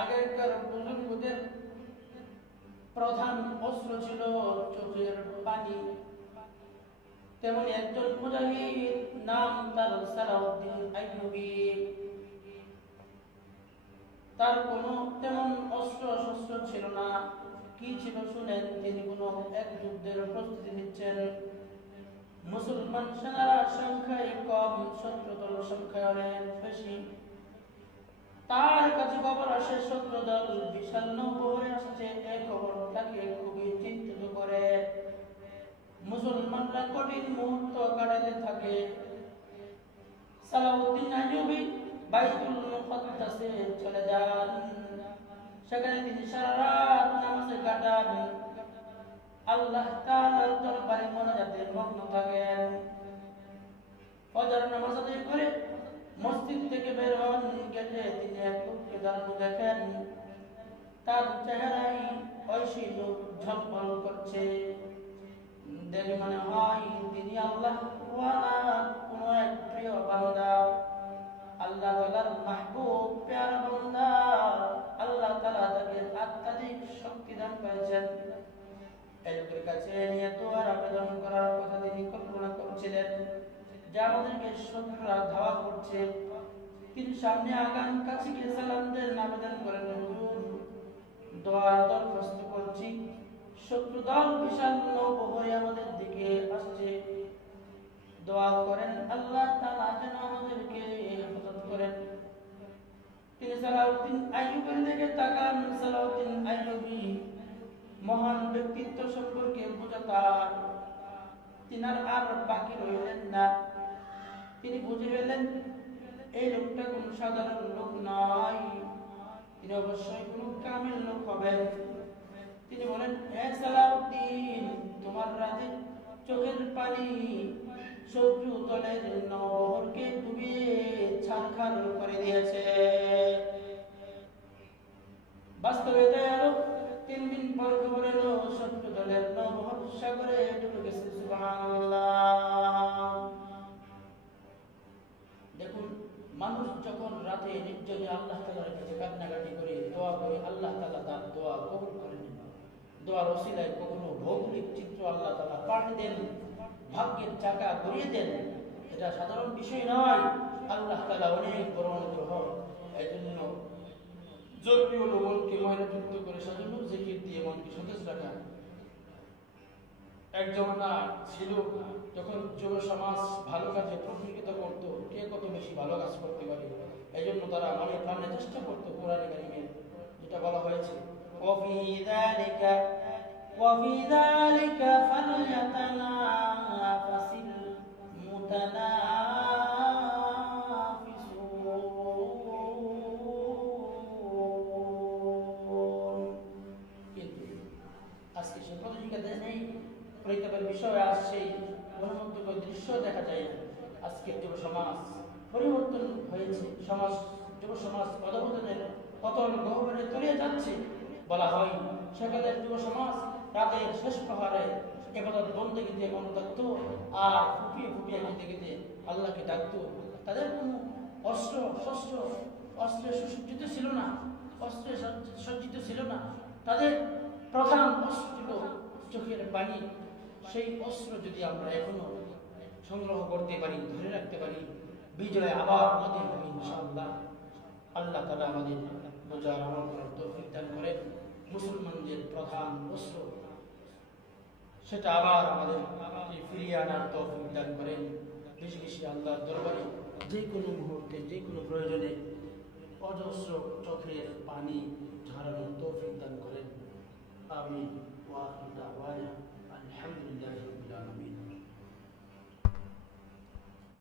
আগেকার বুজুর্গদের প্রধান অস্ত্র ছিল চোখের পানি। তেমন একজন মুজাহিদ, নাম তার সালাউদ্দিন আইয়ুবী। তার কোনো তেমন অস্ত্র শস্ত্র ছিল না। কি ছিল শুনেন, তিনি কোনো এক যুদ্ধের প্রস্তুতি নিচ্ছেন। মুসলমান সেনারা সংখ্যায় কম, শত্রুদল সংখ্যায় অনেক বেশি। তার কাছে খবর আসে শত্রুদল বিশাল নৌবহরে আসছে। এই খবর তাকে খুবই চিন্তিত করে। মুসলমানরা কঠিন মুহূর্ত কাটাতে থাকে। সালাউদ্দিন আইয়ুবী বাইতুল মুকাদ্দাসে চলে যান। সেখানে তিনি সারা রাত নামাজে কাটান। আল্লাহ তাআলার দরবারে মোনাজাতে মগ্ন থাকেন। ফজর নামাজ আদায় করে মসজিদ থেকে বের হন। গেটে তিনি এক লোককে দাঁড়ানো দেখেন। তার চেহারায় ঐশী নূর ঝলমল করছে। দেখে মনে হয় তিনি আল্লাহ কোন এক প্রিয় বান্দা, আল্লাহ তাআলার মাহবুব প্যারা বান্দা। আল্লাহ তাআলা তাকে অত্যাধিক শক্তি দান করেছেন। এই লোকের কাছে নিয়ে দোয়ার আবেদন করার কথা তিনি কল্পনা করছিলেন যে আমাদেরকে শত্রুরা ধাওয়া করছে। তিনি সামনে আগান, কাছে গিয়ে সালাম দেন, আবেদন করেন, হুজুর দোয়ার দরখাস্ত করছি। শত্রু দল বিশাল নৌবহরে আমাদের দিকে আসছে। দোয়া করেন আল্লাহ তাআলা যেন আমাদেরকে হেফাজত করেন। তিনি সালাউদ্দিন আইয়ুবীর দিকে তাকান। সালাউদ্দিন আইয়ুবী মহান ব্যক্তিত্ব সম্পর্কে বোঝাতার তিনার আর বাকি রইলেন না। তিনি বুঝে ফেললেন এই লোকটা কোন সাধারণ লোক নয়, তিনি অবশ্যই কোন কামেল লোক হবেন। তিনি বলেন, হে সালাউদ্দিন, তোমার রাতে চোখের পানি শত্রু দলের নৌবহরকে ডুবিয়ে ছারখার করে দিয়েছে। বাস্তবে আরো 3 দিন পর খবর এলো শত্রু দলের নৌবহর সাগরে ডুবে গেছে। সুবহানাল্লাহ। দেখুন, মানুষ যখন রাতে নির্জনে আল্লাহ তাআলার কাছে কান্নাকাটি করে দোয়া করে, আল্লাহ তাআলা তার দোয়া কবুল করে নেন। দোয়ার ওসিলায় কখনো ভৌগোলিক চিত্র আল্লাহ তাআলা পাল্টে দেন, ভাগ্যের চাকা ঘুরিয়ে দেন। এটা সাধারণ বিষয় নয়। আল্লাহ তাআলা অনেক বড় অনুগ্রহ। এজন্য জরুরি হলো মনকে ময়লাযুক্ত করে সাজানো, জিকির দিয়ে মনকে সতেজ রাখা। এক জমানা ছিল যখন যুব সমাজ ভালো কাজে প্রফুল্লিত করত, কে কত বেশি ভালো কাজ করতে পারে। এই জন্য তারা মনে প্রাণে চেষ্টা করতো কোরআন কারীমে যেটা বলা হয়েছে, وفي ذلك فليتنافس المتنافسون। কিন্তু আজকে সে প্রতিযোগিতা নেই। পরিতাপের বিষয় আসছে, মনোমুগ্ধকর দৃশ্য দেখা যায় না। আজকের যুব সমাজ পরিবর্তন হয়েছে। যুব সমাজ অধঃপতনের পতন গহ্বরে তলিয়ে যাচ্ছে। বলা হয় সেকালের যুব সমাজ রাতের শেষ প্রহরে ইবাদত বন্দেগীতে মগ্ন থাকতো আর ফুপিয়ে ফুপিয়ে খেতে খেতে আল্লাহকে ডাকতো। তাদের কোনো অস্ত্রে সুসজ্জিত ছিল না, অস্ত্রে সজ্জিত ছিল না। তাদের প্রধান অস্ত্র ছিল চোখের পানি। সেই অস্ত্র যদি আমরা এখনো সংগ্রহ করতে পারি, ধরে রাখতে পারি, বিজয় আবার আমাদের হবে ইনশাআল্লাহ। আল্লাহ তাআলা আমাদের বোঝার আমল করার তৌফিক দান করেন। মুসলমানদের প্রধান অস্ত্র সেটা আবার আমাদের ফিরিয়ে আনার তৌফিক দান করেন। বেশি বেশি আল্লাহর দরবারে যে কোনো মুহূর্তে, যে কোনো প্রয়োজনে অজস্র চোখের পানি ঝরানোর তৌফিক দান করেন।